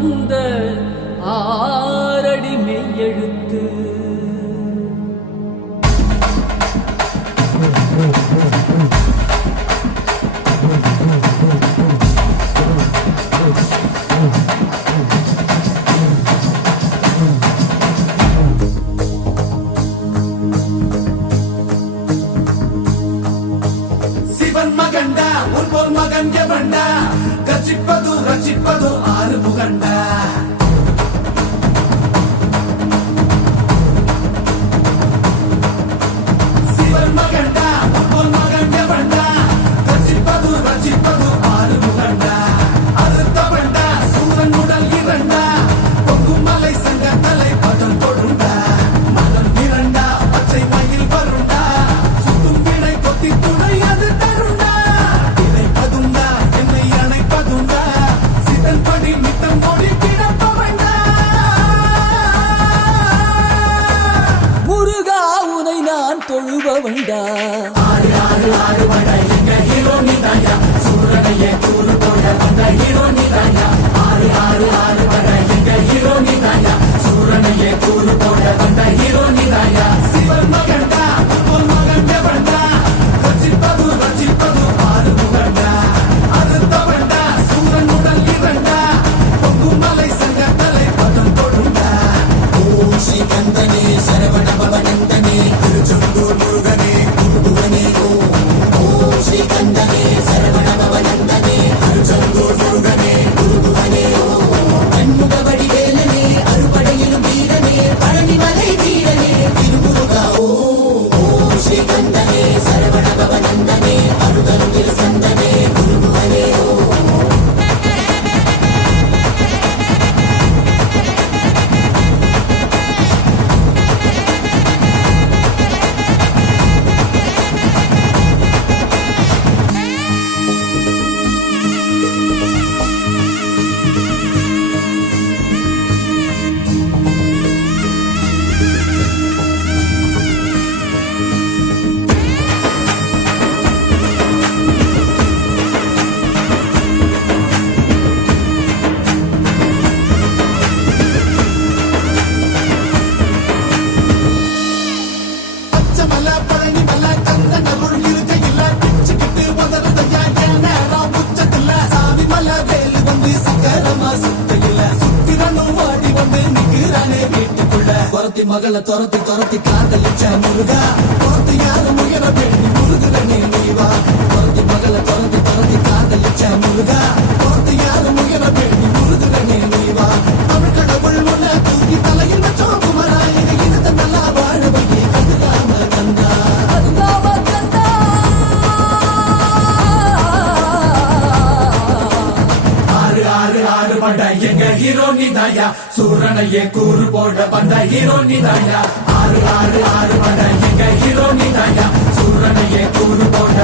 இந்த ஆரடி மெய்யெழுத்து ಗಂಜವಣ್ಣ ರಚಿಪ್ಪದು ರಚಿಪ್ಪದು ಆರು ಮುಗಂಡ அறுத்தவண்டா சூரன் உடல் இரண்டா பொங்குமலை சங்கத்தலை பதம் தொடு ஹீரோ நீ தாயா சூரனையே கூறு கொண்ட வந்த ஹீரோ நீ தாயா துரத்தி மகளை துரத்தி துரத்தி காதலிச்ச முருகா. துரத்தி யாரும் உயர வேண்டி முருகுதனே நீவா துரத்தி மகளை துரத்தி துரத்தி வந்த எங்க ஹீரோ நிதாயா சூரனையே கூறு போட வந்த ஹீரோ நிதாயா ஆறு ஆறு ஆறு வந்த எங்க ஹீரோ நிதாயா சூரனையே கூறு போட